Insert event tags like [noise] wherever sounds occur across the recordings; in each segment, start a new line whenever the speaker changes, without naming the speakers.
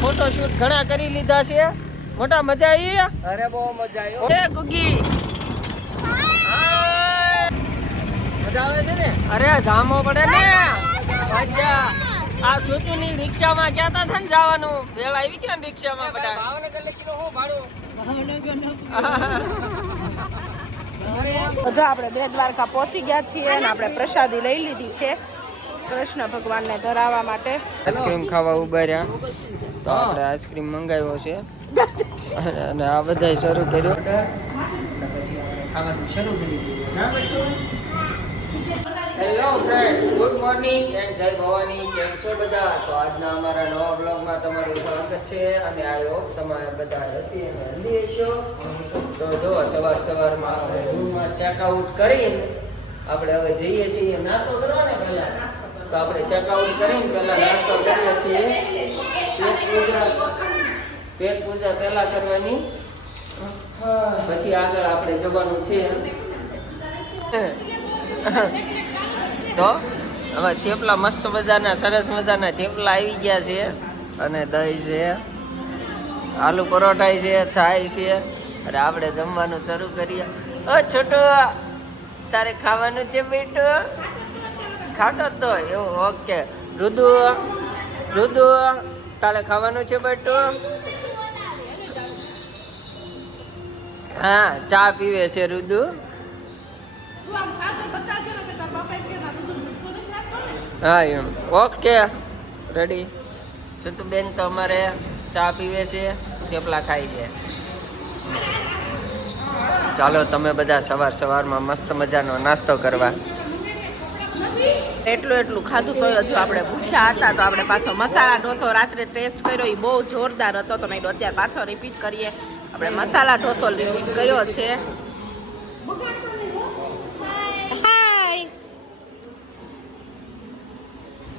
Photoshoot ઘણા કરી લીધા છે. મોટા મજા આવી
અરે બહુ મજા આવી
એ ગુગી.
મજા આવે છે ને?
અરે જામો પડે ને. આ રિક્ષા માં ગયા તા ને જવાનું. વેલા આવી ગયા ને રિક્ષામાં બધા.
ભાવનગર નો હું ભાડું. [laughs]
આપણે બે દ્વારકા પહોંચી ગયા છીએ અને આપણે પ્રસાદી લઈ લીધી છે. કૃષ્ણ ભગવાનને ધરાવવા માટે.
આઈસ્ક્રીમ ખાવા ઊભા રહ્યા તો આપણે આઈસ્ક્રીમ મંગાવ્યો છે. અને આ બધાય શરૂ કર્યું. ખાવાનું શરૂ કરી hello friend good morning and Jai Bhavani કેમ છો બધા? તો આજના અમારા નવા બ્લોગમાં તમારું સ્વાગત છે. અને આવ્યો તમારે તમે બધા હેપી અને હશો. તો જો સવાર સવારમાં આપણે રૂમમાં ચેકઆઉટ કરીને આપણે હવે જઈએ છીએ. નાસ્તો કરવાને પહેલા. તો આપણે ચેકઆઉટ કરીને પહેલાં નાસ્તો કરીએ છીએ. પેટ પૂજા પેટ પૂજા પહેલાં કરવાની. પછી આગળ આપણે જવાનું છે. તો હવે થેપલા મસ્ત મજાના, સરસ મજાના થેપલા આવી ગયા છે. અને દહીં છે, આલુ પરોઠા છે, છાય છે. અરે આપણે જમવાનું શરૂ કરીએ. ઓ છોટો, તારે ખાવાનું છે બેટું? ખાતો તો? એવું, ઓકે. રુદુ રુદુ, તારે ખાવાનું છે બટુ? હા, ચા પીવે છે રુદુ. હા, એમ. Okay, ready. બેન તો અમારે ચા પીવે છે, થેપલા ખાય છે. ચાલો, તમે બધા સવાર સવારમાં મસ્ત મજાનો નાસ્તો કરવા.
એટલું એટલું ખાધું તો હજુ આપણે ભૂખ્યા હતા, તો આપણે પાછો મસાલા ઢોસો રાત્રે ટેસ્ટ કર્યો એ બહુ જોરદાર હતો તો મેં અત્યારે પાછો રિપીટ કરીએ. આપણે મસાલા ઢોસો રિપીટ કર્યો છે.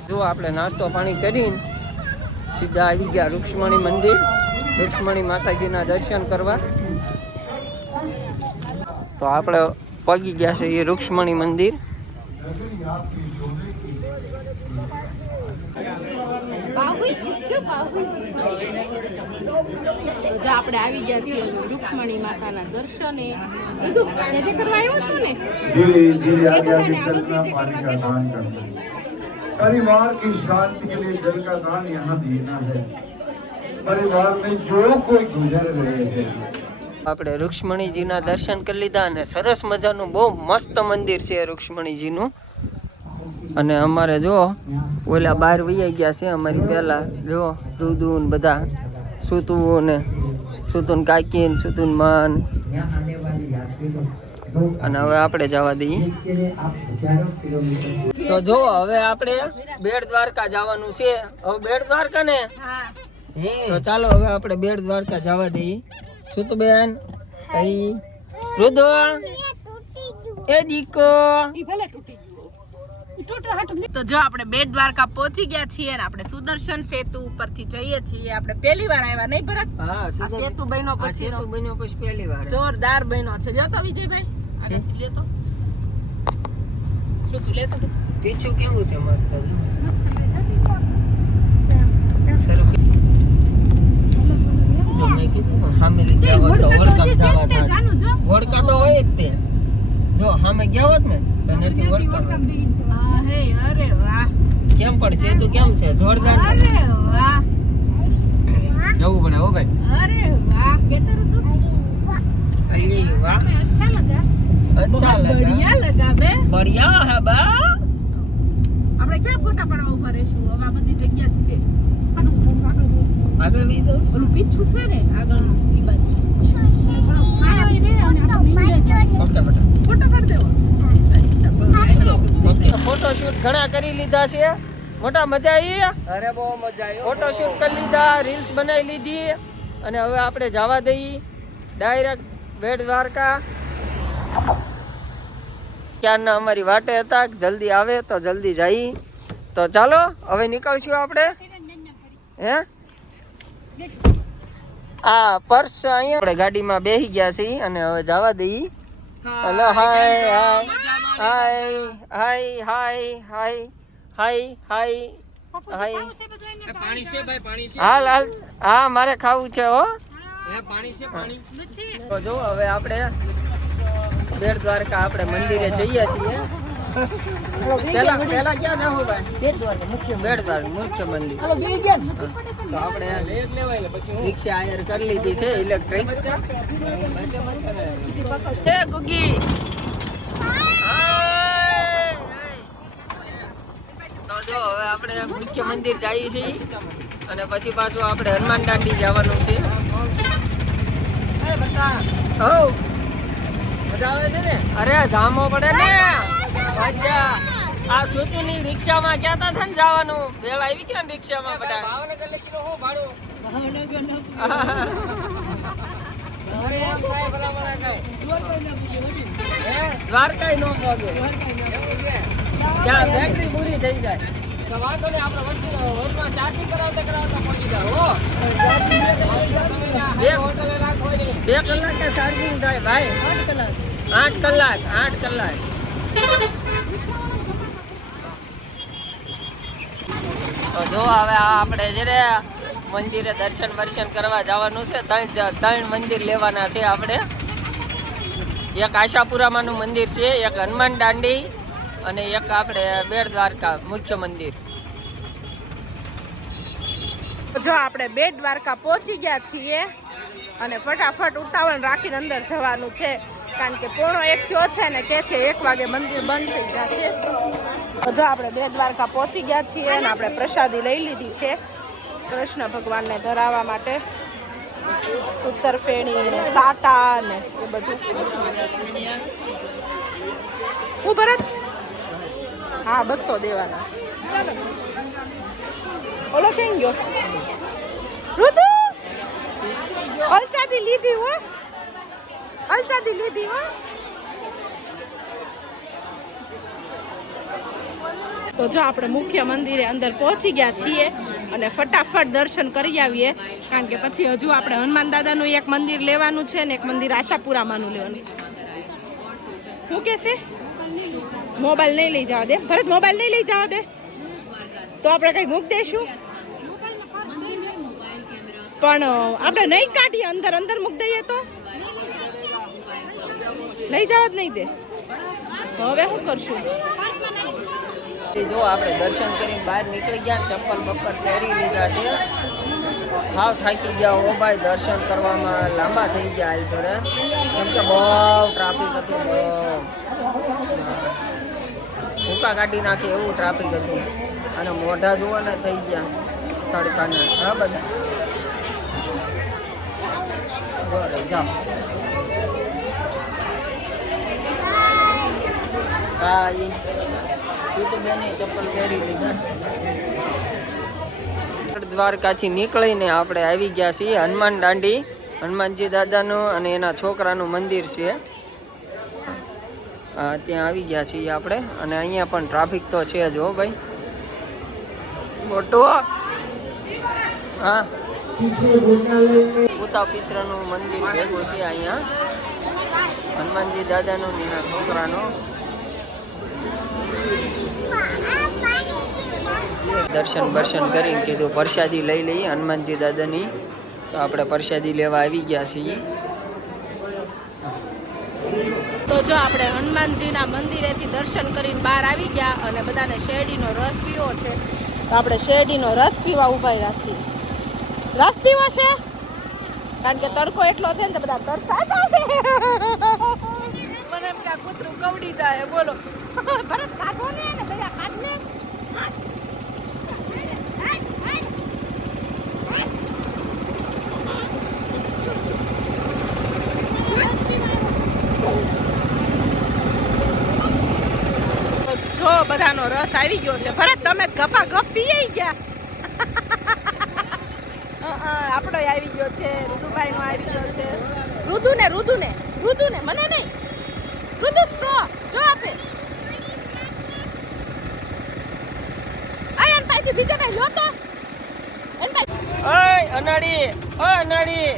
જો આપણે નાસ્તો પાણી કરીને સીધા આવી ગયા રૂક્ષ્મણી મંદિર, રૂક્ષ્મણી માતાજીના દર્શન કરવા. તો આપણે પગી ગયા છે એ રૂક્ષ્મણી મંદિર.
તો જો આપણે આવી ગયા છીએ રૂક્ષ્મણી માતાના દર્શને બધું જે જે કરવા આવ્યો છો ને
धीरे धीरे आगे आगे चलना पानी का दान करना परिवार की शांति के लिए जल का दान यहाँ देना है परिवार में जो कोई गुजर रहे हैं
આપણે રુક્ષ્મણીજીના દર્શન કરી લીધા અને સરસ મજાનું બહુ મસ્ત મંદિર છે રુક્ષ્મણીજીનું. અને અમારે જો, ઓલા બહાર વૈયા ગયા છે અમારી પહેલા. જો, રુદુન બધા સુતું ને સુતુન કાકી ને સુતુન માન. અને હવે આપણે જવા દઈએ. તો જો, હવે આપણે બેડ દ્વારકા જવાનું છે. હવે બેડ દ્વારકા ને તો ચાલો હવે આપણે બેડ દ્વારકા જવા દઈએ. સુતબેન અહીં રુદો એ દીકો.
તો જો આપણે બેટ દ્વારકા પહોંચી ગયા છીએ અને આપણે સુદર્શન સેતુ ઉપરથી જઈએ છીએ. આપણે પહેલી વાર આવ્યા નહીં ભરત?
હા સેતુ
બન્યો પછી
સેતુ બન્યો પછી પહેલી વાર.
જોરદાર બન્યો છે. જો તો વિજયભાઈ આગળથી લ્યો તો શું તું લેતો? તું?
પીછું કેવું છે મસ્ત. જો મેં કેમ અચ્છા લગા. અચ્છા
લગા. ક્યાં ફોટા પાડવા ઊભા રહેશું? હવે આ બધી જગ્યા જ છે.
આગળ લઈ જાઉં
ઓલું પીછું છે ને આગળ ઈ બાજુ.
ફોટોશૂટ ઘણા કરી લીધા છે. મોટા મજા આવી
અરે બહુ મજા આવી
ફોટોશૂટ કરી લીધા રીલ્સ બનાવી લીધી. અને હવે આપણે જવા દઈએ. ડાયરેક્ટ બેટ દ્વારકા. ક્યારના અમારી વાટે હતા જલ્દી આવે તો જલ્દી જઈ. તો ચાલો હવે નીકળશું આપણે. હે? આ પર્સ અહીંયા આપણે ગાડીમાં બેસી ગયા છીએ અને હવે જવા દઈએ. હેલો હાય હાય હાય. હાય હાય હાય હાય હાય હા ઈ.
એ પાણી છે ભાઈ પાણી છે.
હાલ હાલ. હા મારે ખાવું છે હો.
એ પાણી છે પાણી.
તો જો હવે આપણે બેટ દ્વારકા આપણે મંદિરે જઈએ છીએ. પેલા પેલા ક્યાં જવું ભાઈ મુખ્ય મંદિર. તો આપણે
લેટ લેવાય એટલે પછી હું
રિક્ષા હાયર કરી લીધી છે ઇલેક્ટ્રિક એ ગુગી. હાય, હાય. તો જો હવે આપણે મુખ્ય મંદિર જઈએ છીએ. અને પછી પાછું આપણે હનુમાન દાંડી જવાનું છે.
એ મજા આવે છે ને?
અરે જામો પડે ને. મજા આ સુતુની રિક્ષામાં ગયા તા ને જવાનું. વેલા આવી ગયા ને રિક્ષામાં બધા.
ભાવનગર લઈ કિલો હું ભાડું? અરે એમ થાય ભલા ભલા કાંઈ. હે?
દ્વારકાય નો પગે
એવું છે?
ત્યાં બેટરી પૂરી થઈ જાય.
તો વાંધો નહીં આપણે વસી વચમાં ચાર્જિંગ કરાવતા કરાવતા પહોંચી જાવ હો.
બે કલાકે ચાર્જિંગ થાય ભાઈ. આઠ કલાક આઠ કલાક. તો જો હવે આ આપણે છે ને મંદિરે દર્શન વર્શન કરવા જવાનું છે. ત્રણ ત્રણ મંદિર લેવાના છે આપણે. એક આશાપુરામાનું મંદિર છે, એક હનુમાન દાંડી અને એક આપણે બેટ દ્વારકા મુખ્ય મંદિર.
જો આપણે બેટ દ્વારકા પહોંચી ગયા છીએ અને ફટાફટ ઉતાવળ રાખીને અંદર જવાનું છે. કારણ કે પોણો એક થયો છે ને કે છે એક વાગે મંદિર બંધ થઈ જશે. જો આપણે બે દ્વારકા પહોંચી ગયા છીએ અને આપણે પ્રસાદી લઈ લીધી છે કૃષ્ણ ભગવાનને ધરાવવા માટે. સૂતર ફેણી ને સાટા ને એ બધું. હું ભરત હા, બસો દેવાના. ઓલો કેમ ગયો? રુદુ અલચાદી લીધી હો. અલચાદી લીધી હો. તો જો આપણે મુખ્ય મંદિરે અંદર પહોંચી ગયા છીએ અને ફટાફટ દર્શન કરી આવીએ. કારણ કે પછી હજુ આપણે હનુમાન દાદાનું એક મંદિર લેવાનું છે ને એક મંદિર આશાપુરામાંનું લેવાનું છે. શું કહેશે મોબાઈલ નહીં લઈ જવા દે. ભરત, મોબાઈલ નહીં લઈ જવા દે? તો આપણે કંઈક મૂક દઈશું? પણ આપણે નહીં કાઢીએ, અંદર અંદર મૂક દઈએ તો? લઈ જવા જ નહીં દે. હવે શું કરશું?
જો આપણે દર્શન કરીને બહાર નીકળી ગયા, ચપ્પલ બપ્પલ પહેરી લીધા છે. હાવ થાકી ગયા હો ભાઈ, દર્શન કરવામાં લાંબા થઈ ગયા હાલ ઘરે કેમ કે બહુ ટ્રાફિક હતું, બહુ. ભૂકા કાઢી નાખે એવું ટ્રાફિક હતું. અને મોઢા જુઓ ને થઈ ગયા તડકાના. હા બધા બરાબર જાઓ. હા એ શું તો બેને ચપ્પલ પહેરી દ્વારકાથી નીકળીને આપણે આવી ગયા છીએ હનુમાન દાંડી, હનુમાનજી દાદાનું અને એના છોકરાનું મંદિર છે. ત્યાં આવી ગયા છીએ આપણે અને અહીંયા પણ ટ્રાફિક તો છે જ હો ભાઈ. મોટો હા. પૂતા પિત્રનું મંદિર ભેગું છે અહીંયા. હનુમાનજી દાદાનું એના છોકરાનું. દર્શન બર્શન કરીને કીધું, પ્રસાદી લઈ લઈએ હનુમાનજી દાદાની. તો આપણે પ્રસાદી લેવા આવી ગયા છીએ.
તો જો આપણે હનુમાનજીના મંદિરેથી દર્શન કરીને બહાર આવી ગયા અને બધાને શેરડીનો રસ પીવો છે, તો આપણે શેરડીનો રસ પીવા ઊભા રાખીએ રસ પીવો છે? કારણ કે તડકો એટલો છે ને તો બધા તરસાતા છે. મને એમ કે કૂતરું કવડી જાય, બોલો. ભરત કાઢો ને ને બધા કાઢ લે. જો બધાનો રસ આવી ગયો છે ભરત તમે ગપા ગપ પીઈ ગયા. આપણો આવી ગયો છે ઋતુભાઈ નો આવી ગયો છે. ઋતુ ને ઋતુ ને ઋતુ ને મને નહીં. ઋતુ સ્ટ્રો જો આપે. આયન ભાઈ થી બીજા ભાઈ લો તો.
ઓય અનાડી ઓ અનાડી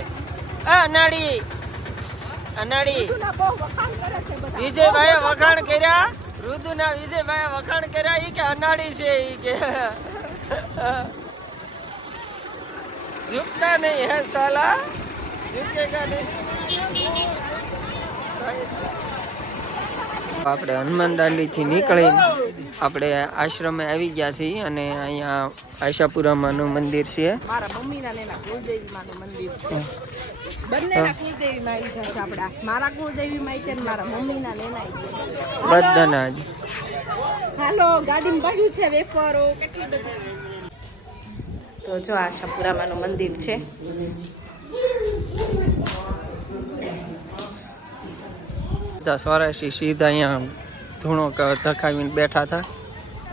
આ અનાડી અનાડી
વિજય ભાઈ વખાણ કરે છે બધા.
વિજયભાઈએ વખાણ કર્યા. રુદુના વિજયભાઈ વખાણ કર્યા એ કે અનાળી છે એ કે. ઝૂકતા નહીં હે સાલા. ઝૂકેગા નહીં. આપણે હનુમાન દાંડીથી નીકળી આપણે આશ્રમે આવી ગયા છીએ અને અહીંયા આશાપુરામાનું મંદિર છે.
મારા મમ્મીના ને એના કુળદેવી માનું મંદિર છે. બંનેના આવી જશે મારા મારા મમ્મીના.
બધાના જ.
હાલો ગાડીમાં ભર્યું છે વેફરો કેટલી બધી. તો જો આશાપુરામાંનું મંદિર છે.
સ્વરાશી સીધા અહીંયા ધૂણો ધકાવીને બેઠા હતા.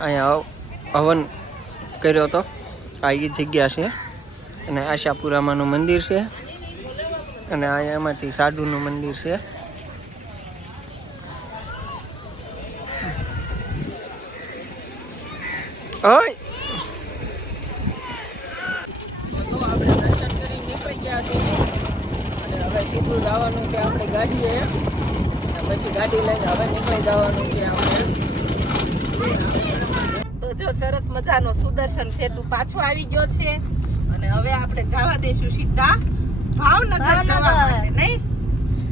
અહીંયા હવન કર્યો હતો. આ એ જગ્યા છે. અને આશાપુરામાનું મંદિર છે. અને અહીંયા એમાંથી સાધુનું મંદિર છે. ઓય! આપણે દર્શન કરી નીકળી ગયા છીએ. અને હવે સીધું જવાનું છે આપણે ગાડીએ. પછી ગાડી લઈને હવે નીકળી જવાનું છે આપણે.
તો જો સરસ મજાનો સુદર્શન સેતુ પાછો આવી ગયો છે. અને હવે આપણે જવા દઈશું સીધા ભાવનગર જવા માટે નહીં?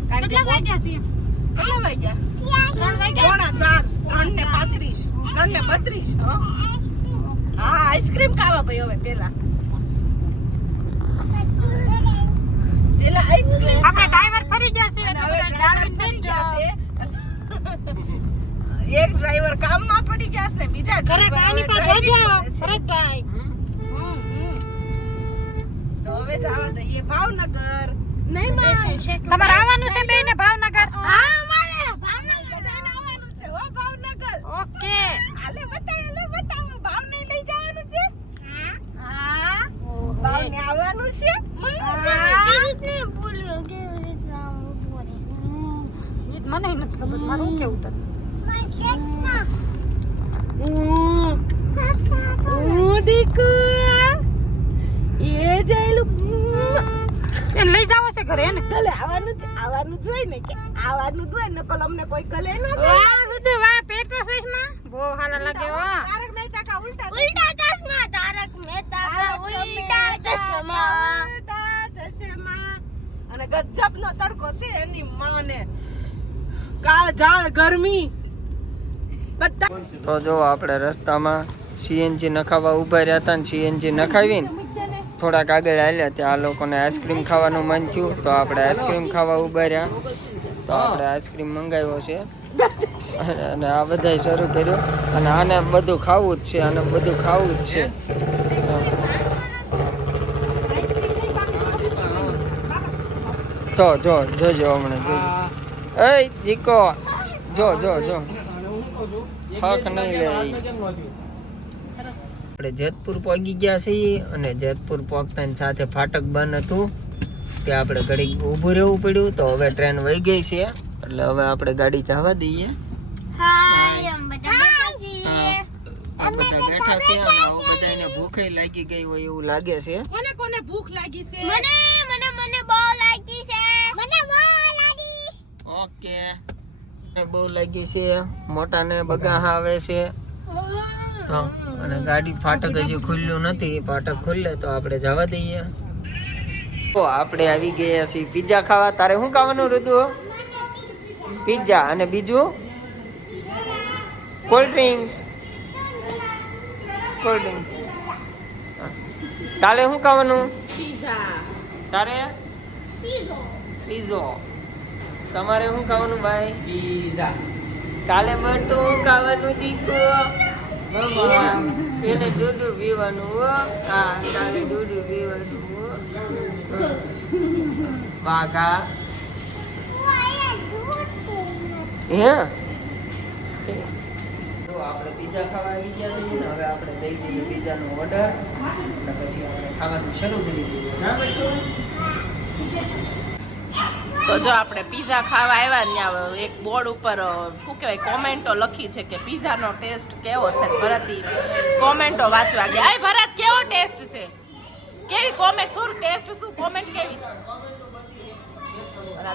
કારણ કે કેટલા વાગ્યા પોણા ચાર ત્રણ ને પાંત્રીસ ત્રણ ને બત્રીસ હં? હા આઈસ્ક્રીમ ખાવા ભાઈ હવે પેલા પેલા આઈસ્ક્રીમ
આપણે ડ્રાઈવર ફરી જશે.
એક ડ્રાઈવર કામમાં પડી ગયા છે ને બીજા
પાસે. ભરતભાઈ
તો હવે જવા દઈએ ભાવનગર. નહીં માં
તમારે આવવાનું છે બેને ભાવનગર? હા અમારે
બધાને આવવાનું છે હો ભાવનગર
ઓકે
આલે બતાય આલે બતાવો ભાવને લઈ જવાનું છે હા ભાવને આવવાનું છે
બાબતમાં હું કેવું તને લઈ જાવ છે ઘરે ને
કલે આવવાનું છે આવવાનું જ હોય ને કે આવવાનું જ હોય ને કલ અમને કોઈ કલે ન દે
આવવાનું તો વા પેટ ચશ્મા બહુ હાલા લાગે વા
તારક મહેતા કા ઉલ્ટા
ઉલ્ટા ચશ્મા તારક મહેતા કા ઉલ્ટા ચશ્મા.
ઉલ્ટા ચશ્મા. અને ગજબ નો તડકો છે એની માને. કાળ ઝાળ ગરમી.
તો જો આપણે રસ્તામાં સીએનજી નખાવા ઊભા રહ્યા હતા ને સીએનજી નખાવીને થોડાક આગળ હાલ્યા ત્યાં આ લોકોને આઈસ્ક્રીમ ખાવાનું મન થયું તો આપણે આઈસ્ક્રીમ ખાવા ઊભા રહ્યા. તો આપણે આઈસ્ક્રીમ મંગાવ્યો છે. અને આ બધાય શરૂ કર્યું. અને આને બધું ખાવું જ છે આને બધું ખાવું જ છે. જો જો જોજો હમણાં જોજો. એ દીકો. જો જો જો. હક નહીં આપણે જેતપુર પહોંચી ગયા છીએ અને જેતપુર પહોંચતાની સાથે ફાટક બંધ હતું. કે આપણે ઘડીક ઊભું રહેવું પડ્યું તો હવે ટ્રેન વહી ગઈ છે. એટલે હવે આપણે ગાડી જવા દઈએ. બેઠા છે અને બધાને ભૂખે લાગી ગઈ હોય એવું લાગે છે.
કોને કોને ભૂખ લાગી છે?
મને મને મને બહુ લાગી છે
ઓકે. ને બહુ લાગી છે. મોટાને બગા આવે છે. અને ગાડી ફાટક હજી ખુલ્લું નથી. ફાટક ખુલ્લે તો આપણે જવા દઈએ. તો આપણે આવી ગયા છીએ પિઝા ખાવા. તારે શું ખાવાનું ઋતુ? પિઝા અને બીજું? કોલ્ડ ડ્રિંક્સ કોલ્ડ ડ્રિંક તારે શું ખાવાનું? તારે? પીઝો તમારે શું ખાવાનું ભાઈ? પીઝા. કાલે બટુ ખાવાનું દીકો એને દૂધ પીવાનું હો. કાલે દૂધ પીવાનું હો. વાઘા. હે? તો આપણે પીઝા ખાવા આવી ગયા છીએ. ને હવે આપણે દઈ દઈએ પીઝાનો ઓર્ડર અને પછી આપણે ખાવાનું શરૂ કરી દઈએ. ના બટુ?
તો જો આપણે પીઝા ખાવા આવ્યા ત્યાં એક બોર્ડ ઉપર શું કહેવાય, કોમેન્ટો લખી છે કે પીઝાનો ટેસ્ટ કેવો છે ભરતી. કોમેન્ટો વાંચવા ગયા. આય ભરત, કેવો ટેસ્ટ છે? કેવી કોમેન્ટ શું ટેસ્ટ શું કોમેન્ટ કેવી?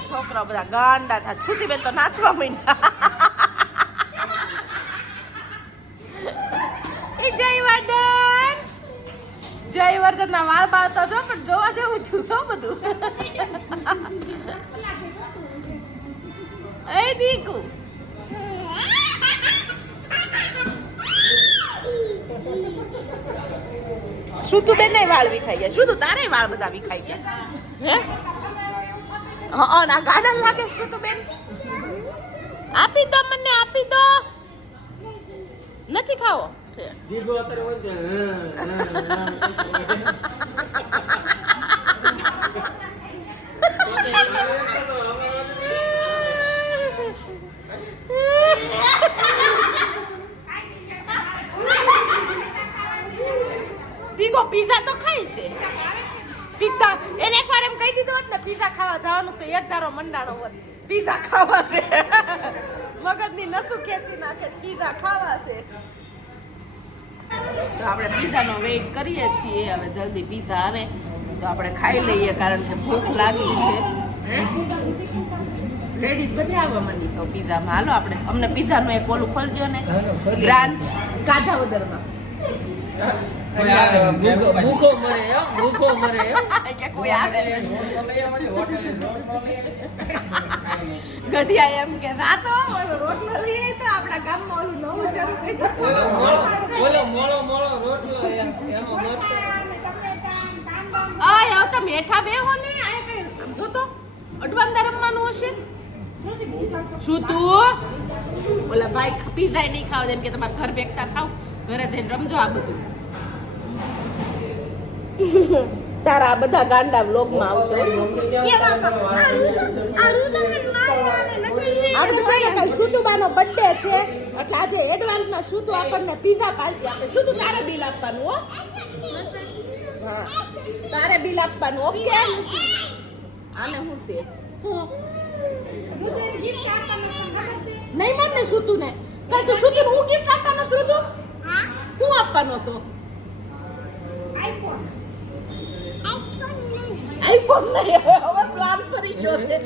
છોકરાઓ બધા ગાંડા થાય સુધી બેન તો નાચવા માંડ્યા એ જય વાદન જયવર્ધન ના વાળ બાળતો છો, પણ જોવા જેવું છું, શું બધું? એ દીકુ. શ્રુતુ બેન વાળ વિખાઈ ગયા. શ્રુતુ, તારે વાળ બધા વિખાઈ ગયા? હે? હા ના ગાર્ડન લાગે શ્રુતુ બેન આપી દો મને, આપી દો. નથી ખાવો. દીગો પીઝા તો ખાઈ છે. પીઝા એને એકવાર એમ કહી દીધું હોત ને પીઝા ખાવા જવાનું તો એક ધારો મંડાણો હોત. પીઝા ખાવા છે. મગજની નસું ખેંચી નાખે પીઝા ખાવા છે. તો આપણે પીઝાનો વેઇટ કરીએ છીએ. હવે જલ્દી પીઝા આવે. તો આપણે ખાઈ લઈએ કારણ કે ભૂખ લાગી છે. લેડીઝ બધા આવવા માંડી છો પીઝામાં. હાલો આપણે અમને પીઝાનું એક ઓલું ખોલી દો ને. બ્રાન્ચ કાજાવદરમાં
ભૂખો મરે હો, ભૂખો મરે હો.
કે કોઈ આવે ગઢિયા એમ કે રાતો રોટલો લઈ આવી તો આપણા ગામમાં ઓલું નવું શરૂ કર્યું.
ઓલો ઓલો મોળો મોળો રોટલો એમ- એમાં મરચાં.
આય આવ તમે હેઠા બેહો ને આ કઈ જો તો. અડવાંદા રમવાનું હશે. શું તું? ઓલા ભાઈ પીઝા નહીં ખાવ જેમ કે તમારા ઘર બેકતા ખાવ ઘરે જઈને રમજો આ બધું. તારા આ બધા ગાંડા વ્લોગમાં આવશે. આપણે છે ને કાલ બર્થડે છે. એટલે આજે એડવાન્સમાં શુતુ આપણને પીઝા પાર્ટી આપે. શુતુ તારે બિલ આપવાનું હો. હા. તારે બિલ આપવાનું ઓકે આને હું છે? નહીં મને શુતુ ને કાલ તો શુતુ હું ગિફ્ટ આપવાનો છું તું? હું? આપવાનો છું? આઈફોન નહીં હવે પ્લાન કરી ગયો છે.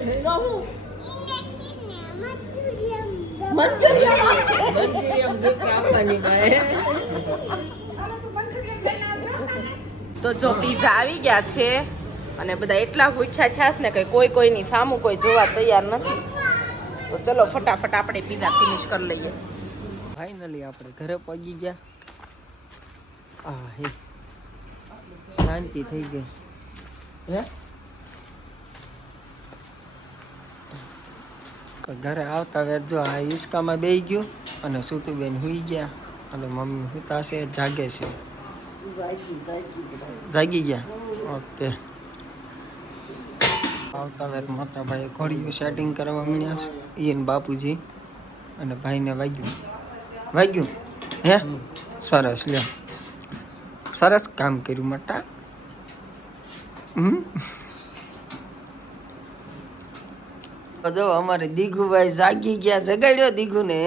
તો જો પીઝા આવી ગયા છે અને બધા એટલા ભૂખ્યા થયા છે ને કે કોઈ કોઈની સામું કોઈ જોવા તૈયાર નથી. તો ચલો ફટાફટ આપણે પીઝા ફિનિશ કરી લઈએ.
ફાઇનલી આપણે ઘરે પહોંચી ગયા. આ હે. શાંતિ થઈ ગઈ. હે? ઘરે આવતા વેત જો આ હિસકામાં બેહી ગયું અને સુતુબેન હુઈ ગયા અને મમ્મી હુતા છે જાગે છે જાગી ગયા? ઓકે. આવતા વેર મોટા ભાઈ ઘોડીયું સેટિંગ કરવા મળ્યા છે. ઈન બાપુજી અને ભાઈને વાગ્યું. વાગ્યું? હે? સરસ લ્યો. સરસ કામ કર્યું મટા. જો અમારે દીગુભાઈ જાગી ગયા, જગાડ્યો દીઘુ ને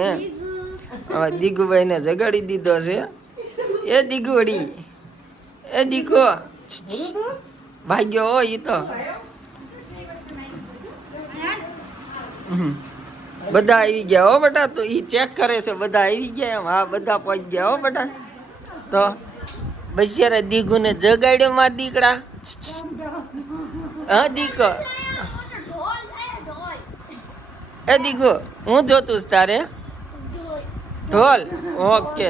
હવે દીઘુભાઈ ને જગાડી દીધો છે. એ દીગુડી એ દીકો. ભાગ્યો હો ઈ તો. બધા આવી ગયા હો બેટા, તો ઈ ચેક કરે છે, બધા આવી ગયા એમ. હા, બધા પહોંચી ગયા હો બેટા. તો બસિયારે દીગુ ને જગાડ્યો માર દીકડા હા દીકો. એ દીકુ હું જોતું છું તારે? ઢોલ. ઓકે.